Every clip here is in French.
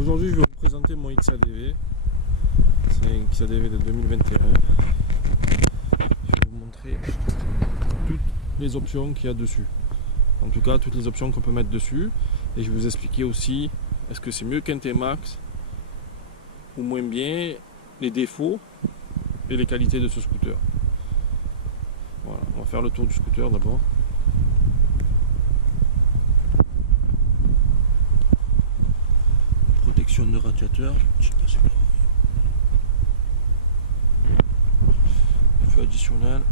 Aujourd'hui, je vais vous présenter mon XADV. C'est un XADV de 2021. Je vais vous montrer toutes les options qu'il y a dessus. En tout cas, toutes les options qu'on peut mettre dessus. Et je vais vous expliquer aussi, est-ce que c'est mieux qu'un T-Max ou moins bien, les défauts et les qualités de ce scooter. Voilà, on va faire le tour du scooter d'abord. Protection de radiateur, je sais pas si vous le feu additionnel,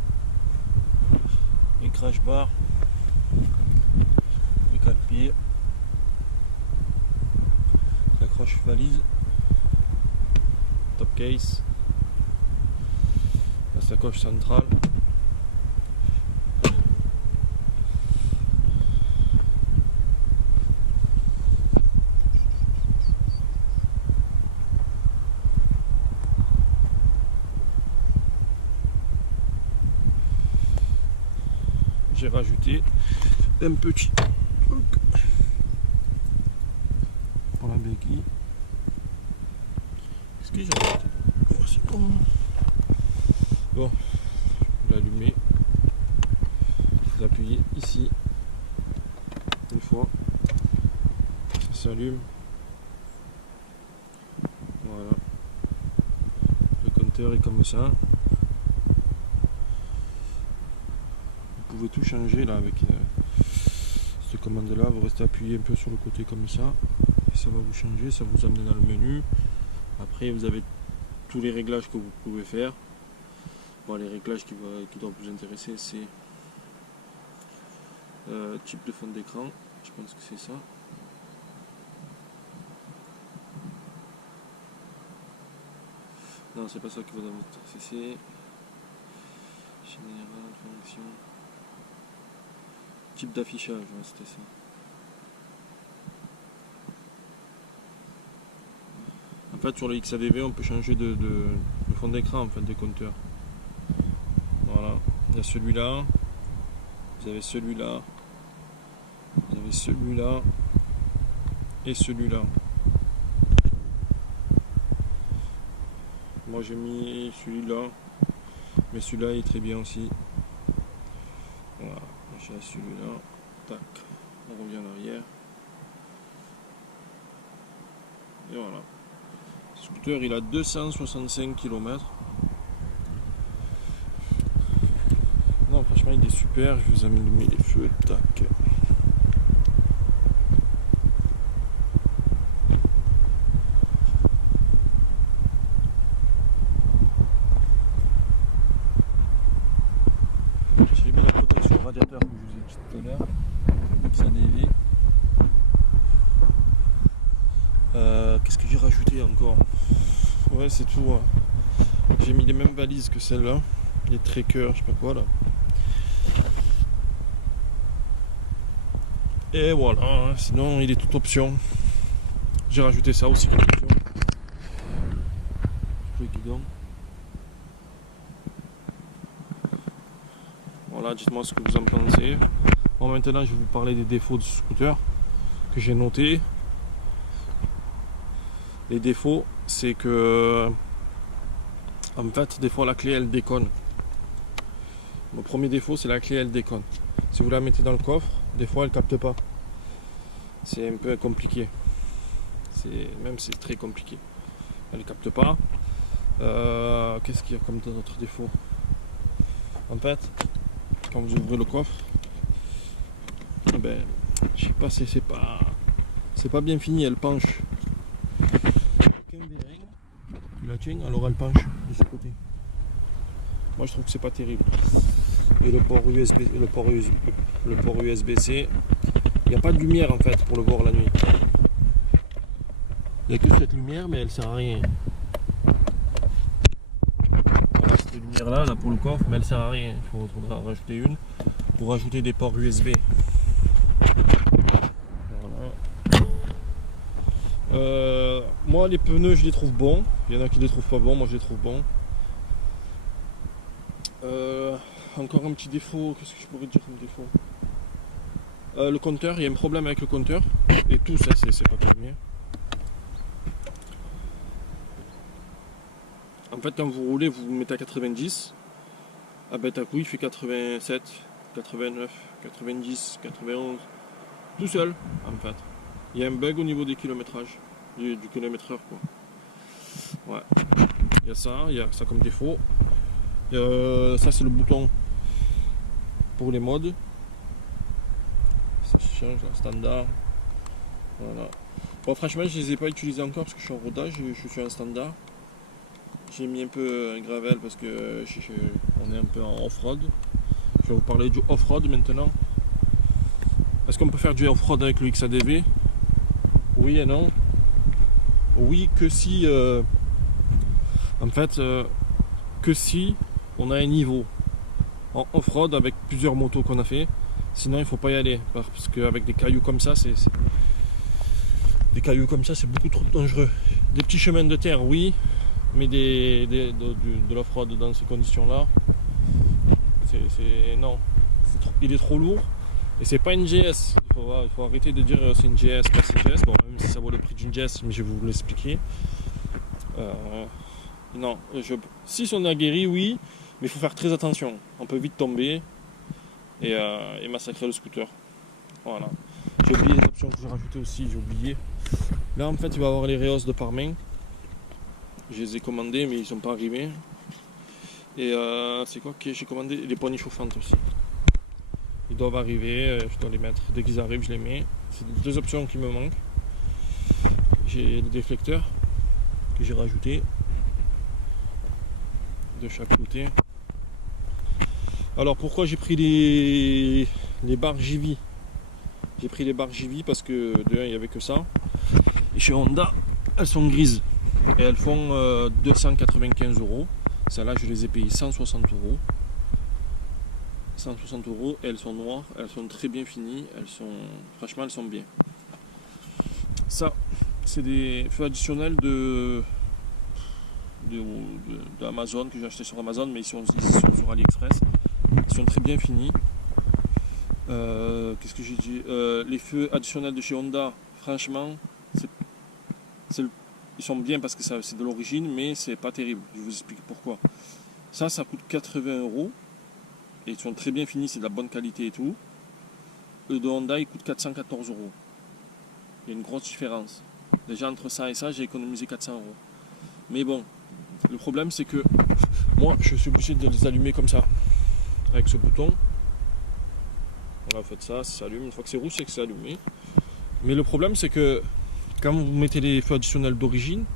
les crash bar, les cale-pieds, l'accroche valise, top case, la sacoche centrale. J'ai rajouté un petit hook pour la béquille. Qu'est-ce que j'ai rajouté? Oh, c'est bon. Bon, vous l'allumez, vous appuyez ici une fois, ça s'allume. Voilà, le compteur est comme ça. Vous pouvez tout changer là avec cette commande là, vous restez appuyé un peu sur le côté comme ça et ça va vous changer, ça vous amène dans le menu. Après vous avez tous les réglages que vous pouvez faire. Bon, les réglages qui doivent vous intéresser, c'est type de fond d'écran, je pense que c'est ça. Non, c'est pas ça qui va vous intéresser, c'est général, fonction. Type d'affichage, ouais, c'était ça. En fait, sur le XADV, on peut changer de fond d'écran, en fait, des compteurs. Voilà, il y a celui-là, vous avez celui-là, vous avez celui-là et celui-là. Moi, j'ai mis celui-là, mais celui-là est très bien aussi. Voilà. J'ai celui-là, tac, on revient en arrière. Et voilà. Le scooter il a 265 km. Non, franchement il est super, je vous ai mis les feux, tac. J'ai mis la protection radiateur que je vous ai dit tout à l'heure, XADV. Qu'est-ce que j'ai rajouté encore? Ouais, c'est tout. Hein. J'ai mis les mêmes valises que celle-là, les trackers, je sais pas quoi là. Et voilà, hein. Sinon il est toute option. J'ai rajouté ça aussi comme option. Le guidon. Voilà, dites-moi ce que vous en pensez. Bon, maintenant je vais vous parler des défauts de ce scooter que j'ai noté. Les défauts, c'est que en fait des fois la clé elle déconne. Mon premier défaut, c'est la clé elle déconne. Si vous la mettez dans le coffre, des fois elle capte pas. C'est un peu compliqué. C'est très compliqué. Elle capte pas. Qu'est-ce qu'il y a comme d'autres défauts? En fait, quand vous ouvrez le coffre, ben, je sais pas, c'est pas bien fini, elle penche. Aucun bearing qui la tient, alors elle penche de ce côté. Moi je trouve que c'est pas terrible. Et le port USB, le port USB-C, il n'y a pas de lumière en fait pour le voir la nuit. Il n'y a que cette lumière, mais elle sert à rien. Voilà, cette lumière là pour le coffre, mais elle sert à rien. Il faudra en rajouter une pour rajouter des ports USB. Voilà. Moi les pneus je les trouve bons. Il y en a qui les trouvent pas bons, moi je les trouve bons. Encore un petit défaut, qu'est-ce que je pourrais dire comme défaut? Le compteur, il y a un problème avec le compteur. Et tout ça, c'est pas très bien. En fait, quand vous roulez, vous vous mettez à 90. À bête à coup, il fait 87, 89, 90, 91. Tout seul, en fait. Il y a un bug au niveau des kilométrages, du kilomètre-heure, quoi. Ouais. Il y a ça comme défaut. Ça, c'est le bouton pour les modes. Ça change, là, standard. Voilà. Bon, franchement, je les ai pas utilisés encore parce que je suis en rodage, je suis en standard. J'ai mis un peu un gravel parce que on est un peu en off-road. Je vais vous parler du off-road maintenant. Est-ce qu'on peut faire du off-road avec le XADV? Oui et non. Oui que si en fait que si on a un niveau en off-road avec plusieurs motos qu'on a fait. Sinon il faut pas y aller parce qu'avec des cailloux comme ça c'est beaucoup trop dangereux. Des petits chemins de terre oui, mais de l'off-road dans ces conditions là non, il est trop lourd et c'est pas une GS. Il faut arrêter de dire c'est une GS, pas c'est une GS. Bon, même si ça vaut le prix d'une GS, mais je vais vous l'expliquer. Non, si on est aguerri, oui, mais il faut faire très attention. On peut vite tomber et massacrer le scooter. Voilà. J'ai oublié les options que j'ai rajoutées aussi, j'ai oublié. Là en fait il va y avoir les réhausses de par-main. Je les ai commandés mais ils sont pas arrivés. Et c'est quoi que j'ai commandé? Les poignées chauffantes aussi. Ils doivent arriver, je dois les mettre. Dès qu'ils arrivent, je les mets. C'est les deux options qui me manquent. J'ai les déflecteurs que j'ai rajoutés de chaque côté. Alors pourquoi j'ai pris les barres JV? J'ai pris les barres JV parce que de 1 il n'y avait que ça. Et chez Honda, elles sont grises. Et elles font 295 €. Celles-là, je les ai payées 160 €. 160 €, et elles sont noires, elles sont très bien finies, franchement elles sont bien. Ça, c'est des feux additionnels de Amazon que j'ai acheté sur Amazon, mais ils sont sur AliExpress. Ils sont très bien finis. Qu'est-ce que j'ai dit? Les feux additionnels de chez Honda, franchement, ils sont bien parce que c'est de l'origine, mais c'est pas terrible. Je vous explique pourquoi. Ça coûte 80 €. Et ils sont très bien finis, c'est de la bonne qualité et tout. Eux de Honda, ils coûtent 414 €. Il y a une grosse différence. Déjà entre ça et ça, j'ai économisé 400 €. Mais bon, le problème c'est que moi, je suis obligé de les allumer comme ça, avec ce bouton. Voilà, faites ça s'allume. Une fois que c'est rouge, c'est que c'est allumé. Mais le problème c'est que quand vous mettez les feux additionnels d'origine,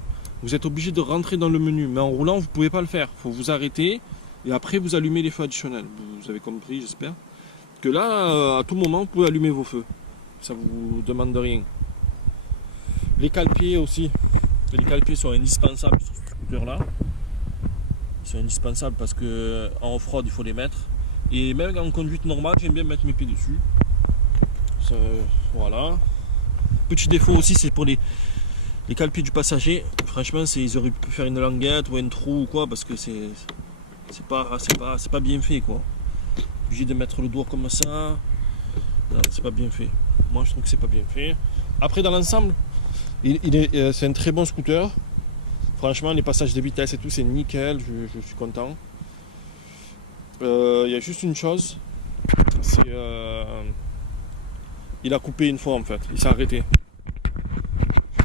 vous êtes obligé de rentrer dans le menu. Mais en roulant, vous ne pouvez pas le faire. Il faut vous arrêter. Et après vous allumez les feux additionnels. Vous avez compris, j'espère. Que là, à tout moment, vous pouvez allumer vos feux. Ça vous demande rien. Les cale-pieds aussi. Les cale-pieds sont indispensables sur ce scooter-là. Ils sont indispensables parce qu'en off-road, il faut les mettre. Et même en conduite normale, j'aime bien mettre mes pieds dessus. Ça, voilà. Petit défaut aussi, c'est pour les cale-pieds du passager. Franchement, ils auraient pu faire une languette ou un trou ou quoi, parce que c'est pas bien fait quoi. Obligé de mettre le doigt comme ça, c'est pas bien fait. Moi je trouve que c'est pas bien fait. Après dans l'ensemble, c'est un très bon scooter. Franchement les passages de vitesse et tout c'est nickel, je suis content. Il y a juste une chose, c'est il a coupé une fois en fait, il s'est arrêté.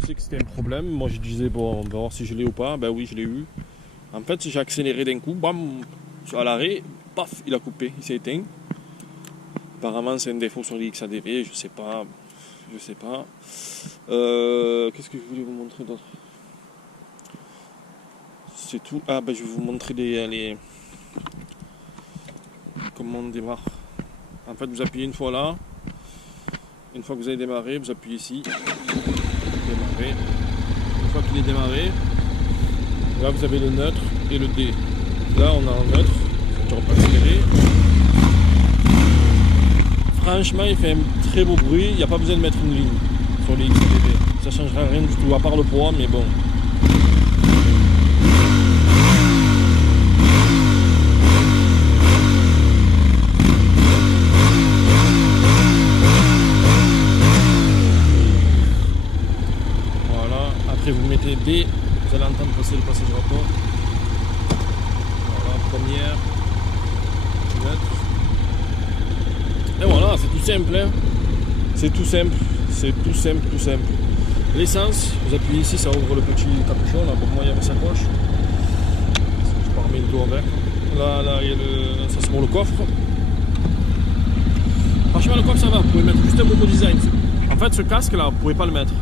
Je sais que c'était un problème, moi je disais bon on va voir si je l'ai ou pas, ben oui je l'ai eu. En fait, j'ai accéléré d'un coup, bam, à l'arrêt, paf, il a coupé, il s'est éteint. Apparemment, c'est un défaut sur les XADV, je sais pas. Qu'est-ce que je voulais vous montrer d'autre? C'est tout. Ah, ben je vais vous montrer comment on démarre. En fait, vous appuyez une fois là. Une fois que vous avez démarré, vous appuyez ici. Démarrer. Une fois qu'il est démarré, là vous avez le neutre et le D. Là on a un neutre, je ne vais pas accélérer. Franchement il fait un très beau bruit, il n'y a pas besoin de mettre une ligne sur les XADV. Ça ne changera rien du tout à part le poids, mais bon. Voilà, après vous mettez D, vous allez entendre passer le passage rapport. comme hier. Et voilà, c'est tout simple. Hein. C'est tout simple. C'est tout simple, tout simple. L'essence, vous appuyez ici, ça ouvre le petit capuchon. Là, pour moi, il y a ma sacoche. Je pars bientôt avec. Là, il y a ça c'est pour le coffre. Franchement, le coffre, ça va. Vous pouvez mettre juste un Momo Design. En fait, ce casque là, vous pouvez pas le mettre.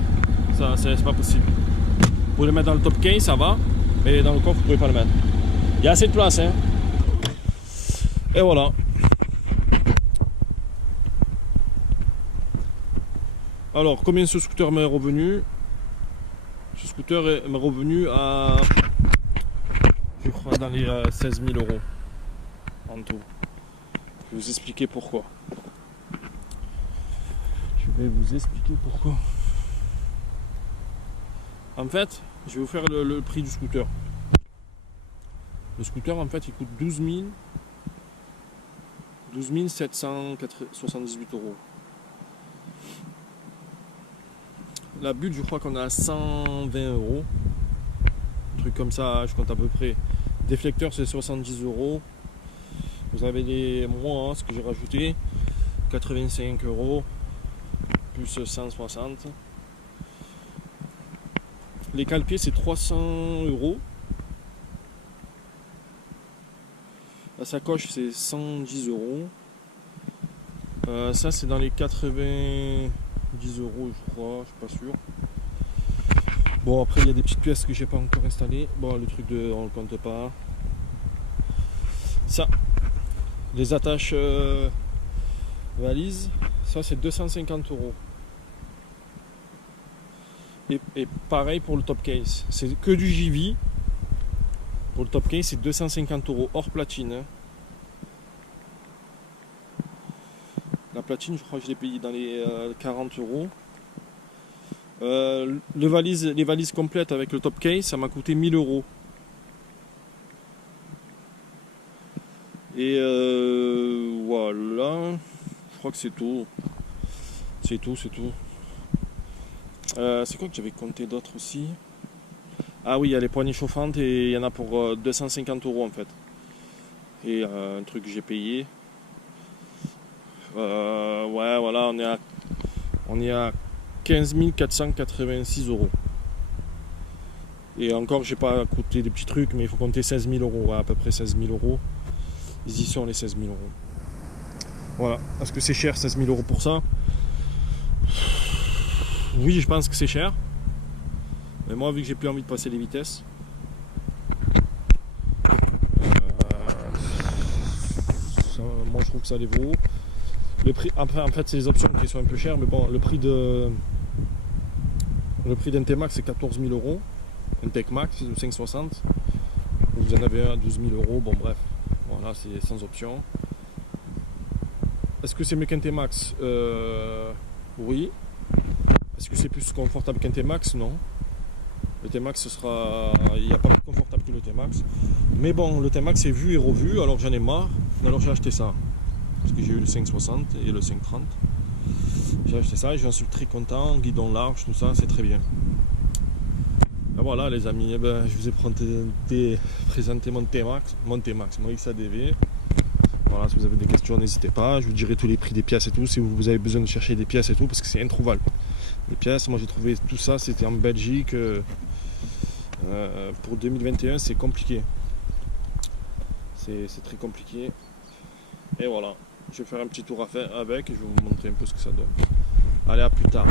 Ça, c'est pas possible. Vous pouvez le mettre dans le top case, ça va. Mais dans le coffre, vous pouvez pas le mettre. Il y a assez de place, hein. Et voilà. Alors, combien ce scooter m'est revenu? Ce scooter m'est revenu à, je crois, dans les 16 000 euros en tout. Je vais vous expliquer pourquoi. En fait, je vais vous faire le prix du scooter. Le scooter, en fait, il coûte 12 778 euros. La butte, je crois qu'on a à 120 euros. Un truc comme ça, je compte à peu près. Déflecteur, c'est 70 euros. Vous avez les mois, ce que j'ai rajouté, 85 euros, plus 160. Les cale-pieds, c'est 300 euros. La sacoche, c'est 110 euros. Ça, c'est dans les 90 euros, je crois, je suis pas sûr. Bon, après, il y a des petites pièces que j'ai pas encore installées. Bon, le truc de, on le compte pas. Ça, les attaches valises, ça, c'est 250 euros. Et pareil pour le top case, c'est que du JV. Pour le top case, c'est 250 euros hors platine. Hein. La platine, je crois que je l'ai payé dans les 40 euros. Les valises complètes avec le top case, ça m'a coûté 1000 euros. Et voilà, je crois que c'est tout. C'est tout. C'est quoi que j'avais compté d'autres aussi? Ah oui, il y a les poignées chauffantes et il y en a pour 250 euros en fait. Et un truc que j'ai payé. Ouais, voilà, on est à 15 486 euros. Et encore, j'ai pas coûté des petits trucs, mais il faut compter 16 000 euros, ouais, à peu près 16 000 euros. Ils y sont les 16 000 euros. Voilà. Est-ce que c'est cher 16 000 euros pour ça? Oui, je pense que c'est cher. Mais moi, vu que j'ai plus envie de passer les vitesses, moi je trouve que ça les vaut. Le prix, après, en fait, c'est les options qui sont un peu chères, mais bon, le prix d'un T-Max c'est 14 000 euros. Un Tech-Max de 560. Vous en avez un à 12 000 euros. Bon, bref, voilà, c'est sans option. Est-ce que c'est mieux qu'un T-Max? Oui. Est-ce que c'est plus confortable qu'un T-Max? Non. Le T-Max, il n'y a pas plus confortable que le T-Max. Mais bon, le T-Max est vu et revu, alors j'en ai marre. Alors j'ai acheté ça. Parce que j'ai eu le 560 et le 530. J'ai acheté ça et j'en suis très content. Guidon large, tout ça, c'est très bien. Et voilà les amis, eh ben, je vous ai présenté mon T-Max, mon XADV. Voilà, si vous avez des questions, n'hésitez pas. Je vous dirai tous les prix des pièces et tout, si vous avez besoin de chercher des pièces et tout, parce que c'est introuvable. Les pièces, moi j'ai trouvé tout ça, c'était en Belgique. Pour 2021, c'est compliqué. C'est très compliqué. Et voilà, je vais faire un petit tour à faire avec et je vais vous montrer un peu ce que ça donne. Allez, à plus tard.